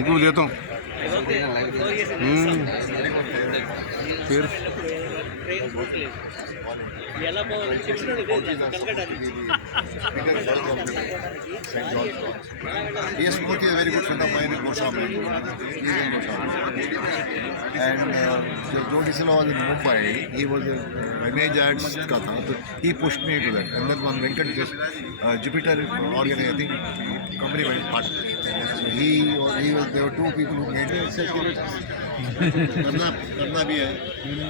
तुमको भी देता हूँ फिर Yes, Murthy is a very good friend of mine in Goswami. He's in Goswami. And Joe D'Souza was in Mumbai. He was a image ads ka tha, so he pushed me to that. And then one Venkat just Jupiter organized, I think, company went part. So he was. There were two people who made it. करना भी है,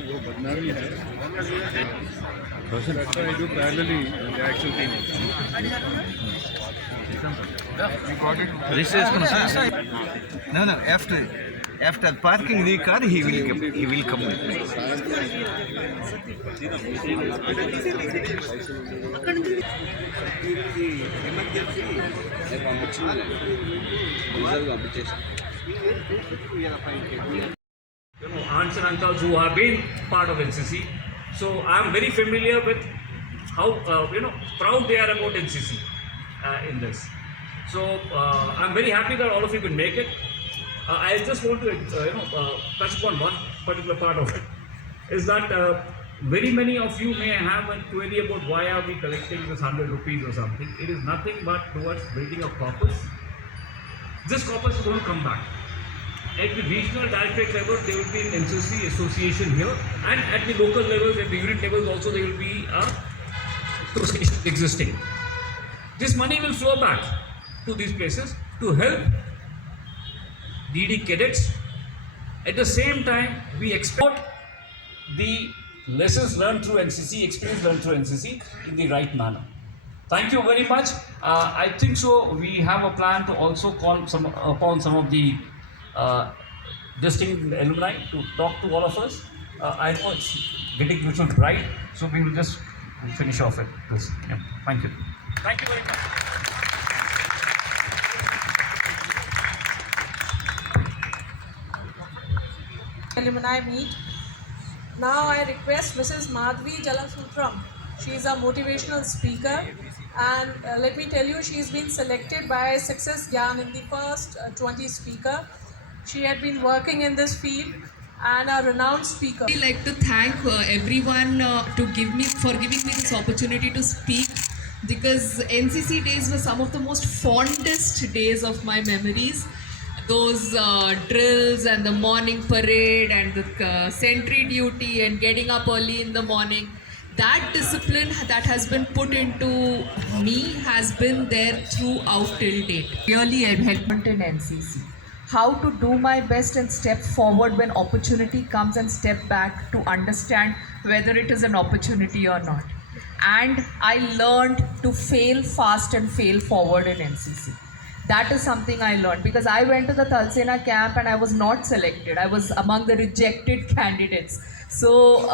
वो बनना भी है. So I do parallelly the actual thing. No, after parking the car, he will come with me. Aunts and uncles who have been part of NCC. So I am very familiar with how proud they are about NCC in this. So I am very happy that all of you can make it. I just want to touch upon one particular part of it. Is that very many of you may have a query about why are we collecting this 100 rupees or something. It is nothing but towards building a corpus. This corpus is going to come back. At the regional directorate level, there will be an NCC association here, and at the local levels, at the unit levels also, there will be a association existing. This money will flow back to these places to help DD cadets. At the same time, we export the lessons learned through NCC, experience learned through NCC in the right manner. Thank you very much. I think so. We have a plan to also call upon some of the distinct alumni to talk to all of us. I know it's getting little bright, so we will just finish off with this. Yeah. Thank you. Thank you very much. Alumni meet. Now I request Mrs. Madhvi Jalasutram. She is a motivational speaker, and let me tell you, she has been selected by Success Gyan in the first 20 speaker. She had been working in this field and a renowned speaker. I would like to thank everyone for giving me this opportunity to speak, because NCC days were some of the most fondest days of my memories. Those drills and the morning parade and the sentry duty and getting up early in the morning, that discipline that has been put into me has been there throughout till date. Really, I've helped in NCC. How to do my best and step forward when opportunity comes, and step back to understand whether it is an opportunity or not. And I learned to fail fast and fail forward in NCC. That is something I learned, because I went to the Thal Sena camp and I was not selected. I was among the rejected candidates. So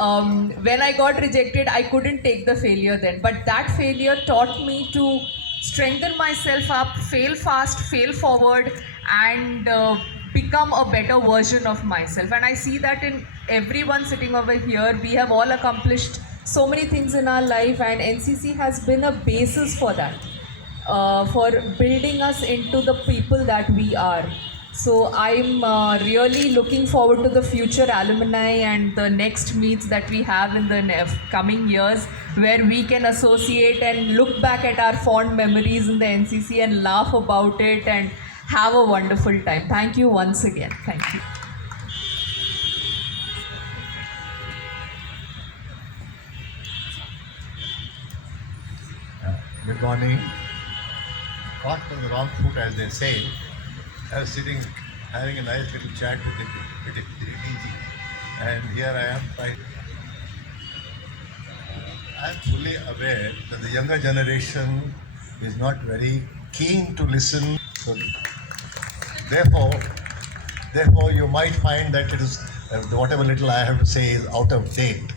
when I got rejected, I couldn't take the failure then. But that failure taught me to strengthen myself up, fail fast, fail forward, and become a better version of myself. And I see that in everyone sitting over here. We have all accomplished so many things in our life, and NCC has been a basis for that, for building us into the people that we are. So I'm really looking forward to the future alumni and the next meets that we have in the coming years, where we can associate and look back at our fond memories in the NCC and laugh about it and have a wonderful time. Thank you once again. Thank you. Good morning. Caught on the wrong foot, as they say. I was sitting, having a nice little chat with the DG, and here I am. I am fully aware that the younger generation is not very keen to listen. So therefore, you might find that it is whatever little I have to say is out of date.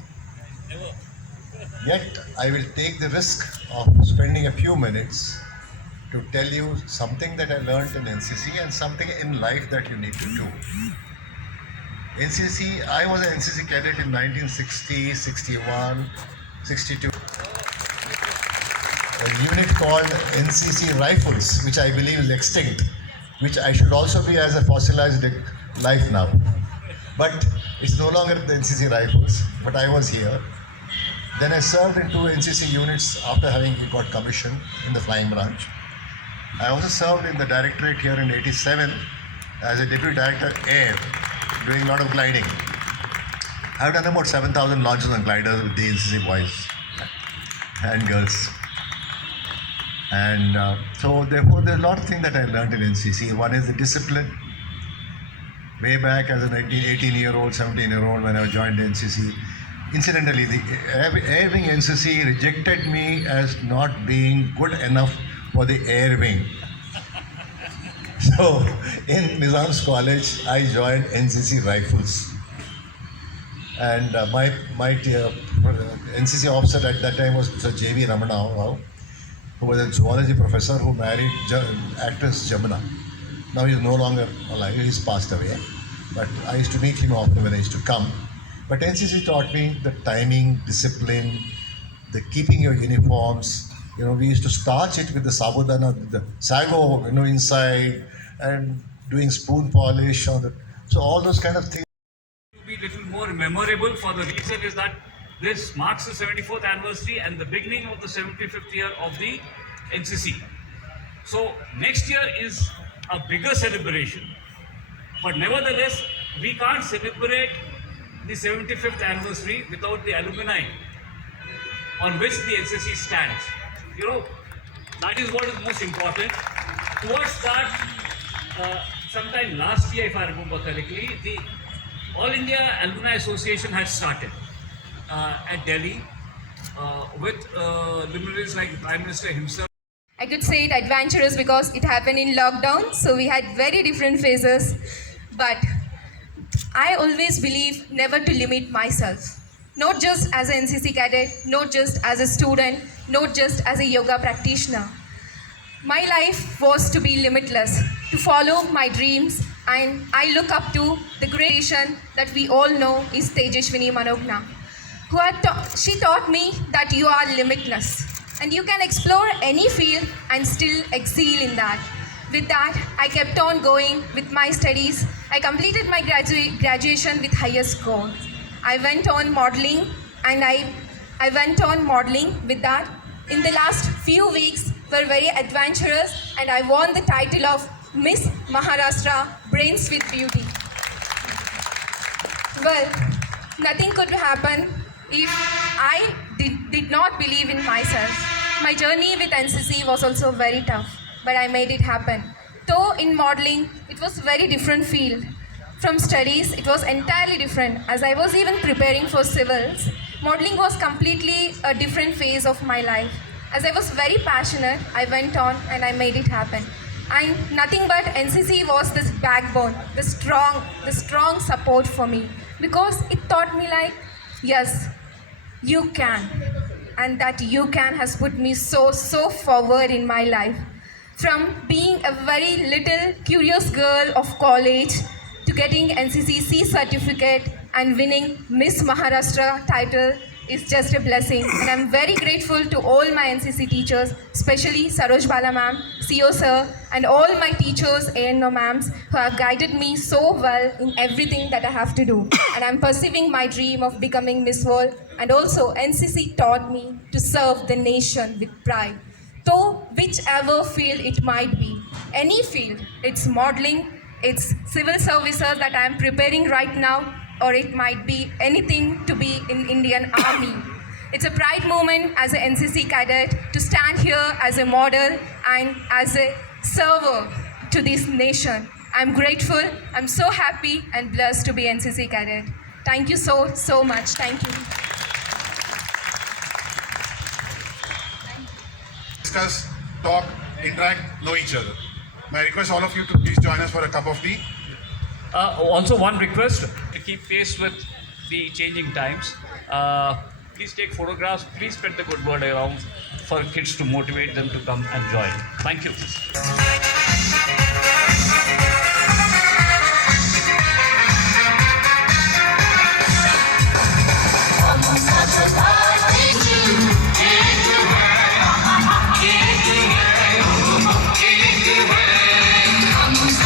Yet, I will take the risk of spending a few minutes to tell you something that I learned in NCC and something in life that you need to do. NCC, I was an NCC cadet in 1960, 61, 62. A unit called NCC Rifles, which I believe is extinct. which I should also be as a fossilized life now. But it's no longer the NCC Rifles, but I was here. Then I served in 2 NCC units after having got commissioned in the flying branch. I also served in the directorate here in '87 as a deputy director air, doing a lot of gliding. I've done about 7,000 launches on gliders with the NCC boys and girls. And so therefore there's a lot of things that I learned in NCC. One is the discipline. Way back as an 18-year-old, 17-year-old when I joined NCC, incidentally, the air wing NCC rejected me as not being good enough for the air wing. So in Nizam's College, I joined NCC Rifles. And my NCC officer at that time was Mr. J.V. Ramana Rao, who was a zoology professor who married actress Jamuna. Now he is no longer alive, he's passed away. But I used to meet him often when I used to come. But NCC taught me the timing, discipline, the keeping your uniforms. You know, we used to starch it with the sabudana, the sago, you know, inside, and doing spoon polish on the. So all those kind of things. To be a little more memorable for the reason is that this marks the 74th anniversary and the beginning of the 75th year of the NCC. So next year is a bigger celebration, but nevertheless we can't celebrate the 75th anniversary without the alumni on which the NCC stands. You know, that is what is most important. Towards that, sometime last year, if I remember correctly, the All India Alumni Association had started at Delhi with luminaries like the Prime Minister himself. I could say it adventurous because it happened in lockdown, so we had very different phases. But I always believe never to limit myself. Not just as an NCC cadet, not just as a student, not just as a yoga practitioner. My life was to be limitless, to follow my dreams, and I look up to the great nation that we all know is Tejaswini Manogna. She taught me that you are limitless and you can explore any field and still excel in that. With that, I kept on going with my studies. I completed my graduation with highest score. I went on modeling and I went on modeling with that. In the last few weeks were very adventurous and I won the title of Miss Maharashtra Brains with Beauty. Well, nothing could happen if I did not believe in myself. My journey with NCC was also very tough, but I made it happen. Though in modeling, it was a very different field. From studies, it was entirely different. As I was even preparing for civils, modeling was completely a different phase of my life. As I was very passionate, I went on and I made it happen. And nothing but NCC was this backbone, the strong support for me. Because it taught me like, yes, you can. And that you can has put me so forward in my life. From being a very little curious girl of college to getting NCC C certificate and winning Miss Maharashtra title is just a blessing. And I'm very grateful to all my NCC teachers, especially Saroj Bala ma'am, CO sir, and all my teachers, ANO ma'ams, who have guided me so well in everything that I have to do. And I'm pursuing my dream of becoming Miss World. And also, NCC taught me to serve the nation with pride. So, whichever field it might be, any field, it's modeling, it's civil services that I'm preparing right now, or it might be anything to be in Indian Army. It's a pride moment as an NCC cadet to stand here as a model and as a server to this nation. I'm grateful, I'm so happy and blessed to be NCC cadet. Thank you so much. Thank you. Discuss, talk, interact, know each other. May I request all of you to please join us for a cup of tea? Also, one request to keep pace with the changing times. Please take photographs. Please spread the good word around for kids to motivate them to come and join. Thank you. Come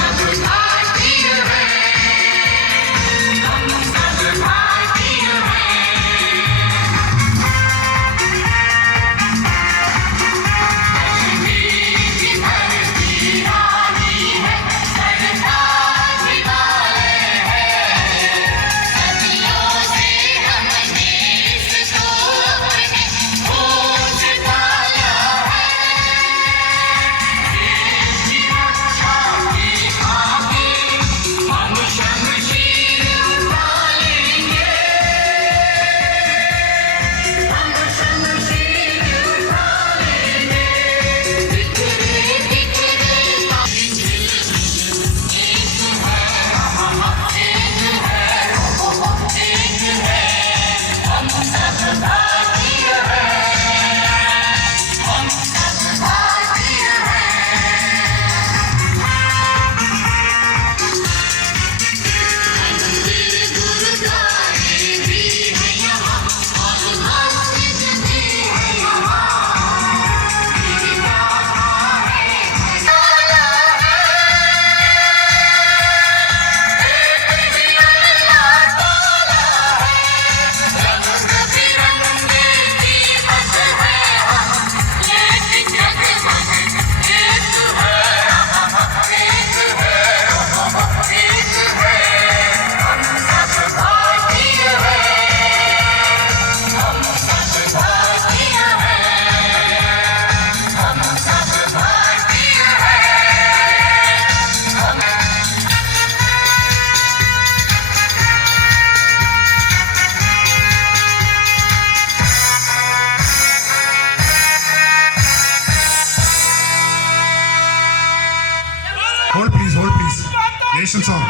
national song.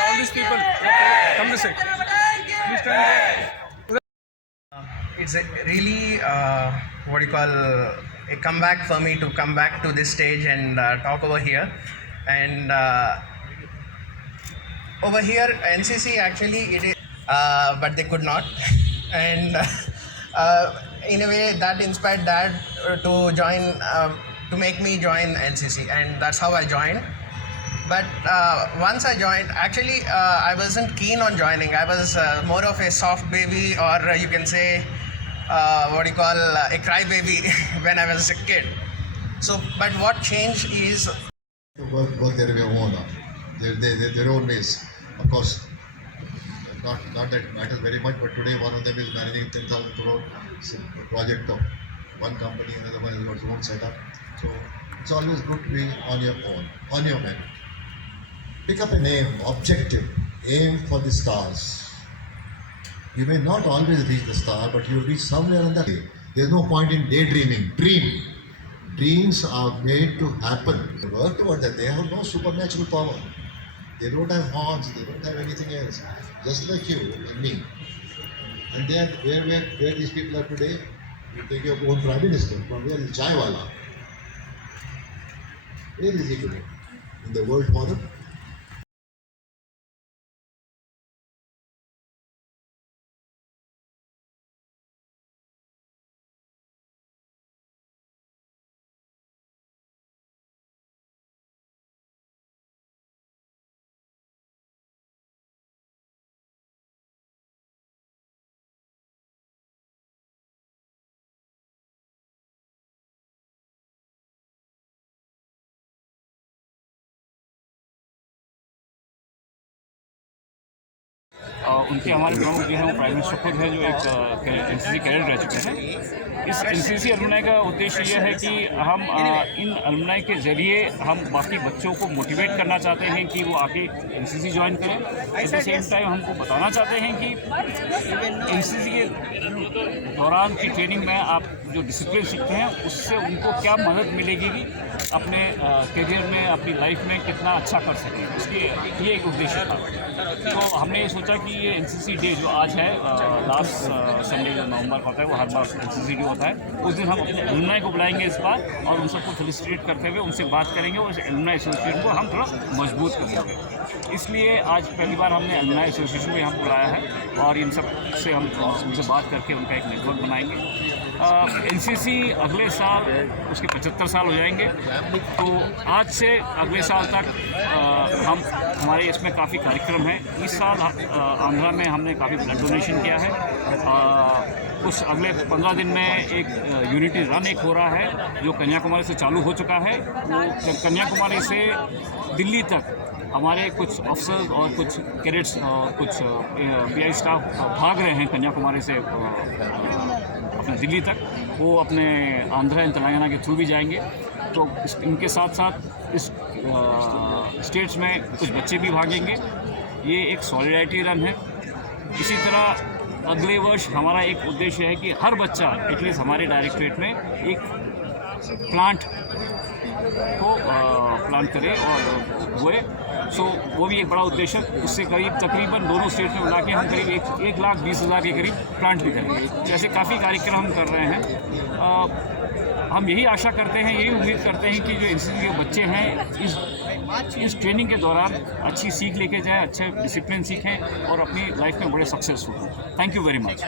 All these people, come this way. Please stand here. It's a really what do you call a comeback for me to come back to this stage and talk over here. And over here NCC actually it is but they could not and in a way that inspired Dad to join to make me join NCC, and that's how I joined. But once I joined, actually I wasn't keen on joining. I was more of a soft baby, or you can say what do you call a crybaby when I was a kid. So but what changed is work their way own, their own ways. Of course, not that it matters very much, but today one of them is managing 10,000 crore project of one company, another one has got its own setup. So it's always good to be on your own, on your merit. Pick up an aim, objective, aim for the stars. You may not always reach the star, but you'll reach somewhere on that day. There's no point in daydreaming. Dream. Dreams are made to happen. Work towards that. They have no supernatural power. They don't have horns. They don't have anything else. Just like you and me. And then where these people are today, you take your own Prime Minister. From where is Chaiwala? Where is he today? In the World Forum? उनके हमारे प्रमुख जो है वो prime minister खुद है, जो एक एनसीसी कैडेट रह चुके हैं। इस एनसीसी अलुमनाई का उद्देश्य ये है कि हम इन अलुमनाई के ज़रिए हम बाकी बच्चों को मोटिवेट करना चाहते हैं कि वो आके एनसीसी ज्वाइन करें। एट द सेम टाइम हमको बताना चाहते हैं कि एनसीसी के दौरान की ट्रेनिंग में आप जो डिसिप्लिन सीखते हैं उससे उनको क्या मदद मिलेगी कि अपने करियर में, अपनी लाइफ में कितना अच्छा कर सकें। इसके ये एक उद्देश्य था। तो हमने ये सोचा कि ये एनसीसी डे जो आज है, लास्ट संडे जो नवंबर का होता है, वो हर बार एनसीसी डे होता है, उस दिन हम अपने अलुमनाई को बुलाएंगे इस बार और उन सबको फेलिसिटेट करते हुए उनसे बात करेंगे और इस अलुमनाई एसोसिएशन को हम थोड़ा मजबूत करेंगे। इसलिए आज पहली बार हमने अलुमनाई एसोसिएशन को यहाँ पर बुलाया है और इन सब से हम उनसे बात करके उनका एक नेटवर्क बनाएंगे। एनसीसी अगले साल उसके 75 साल हो जाएंगे, तो आज से अगले साल तक हमारे इसमें काफ़ी कार्यक्रम हैं। इस साल आंध्रा में हमने काफ़ी ब्लड डोनेशन किया है। कुछ अगले 15 दिन में एक यूनिटी रन एक हो रहा है जो कन्याकुमारी से चालू हो चुका है। वो कन्याकुमारी से दिल्ली तक हमारे कुछ अफसर और कुछ कैडेट्स और कुछ पीआई स्टाफ भाग रहे हैं कन्याकुमारी से अपने दिल्ली तक। वो अपने आंध्रा एंड तेलंगाना के थ्रू भी जाएंगे। तो इनके साथ साथ इस स्टेट्स में कुछ बच्चे भी भागेंगे। ये एक सॉलिडारिटी रन है। इसी तरह अगले वर्ष हमारा एक उद्देश्य है कि हर बच्चा एटलीस्ट हमारे डायरेक्टरेट में एक प्लांट को प्लांट करे और बोए। सो वो भी एक बड़ा उद्देश्य है। उससे करीब तकरीबन दोनों स्टेट में मिला के हम करीब 1,20,000 के करीब प्लांट भी करेंगे। तो ऐसे काफ़ी कार्यक्रम हम कर रहे हैं। हम यही आशा करते हैं, यही उम्मीद करते हैं कि जो एनसीसी के बच्चे हैं इस ट्रेनिंग के दौरान अच्छी सीख लेके जाएँ, अच्छे डिसिप्लिन सीखें और अपनी लाइफ में बड़े सक्सेसफुल हों। Thank you very much.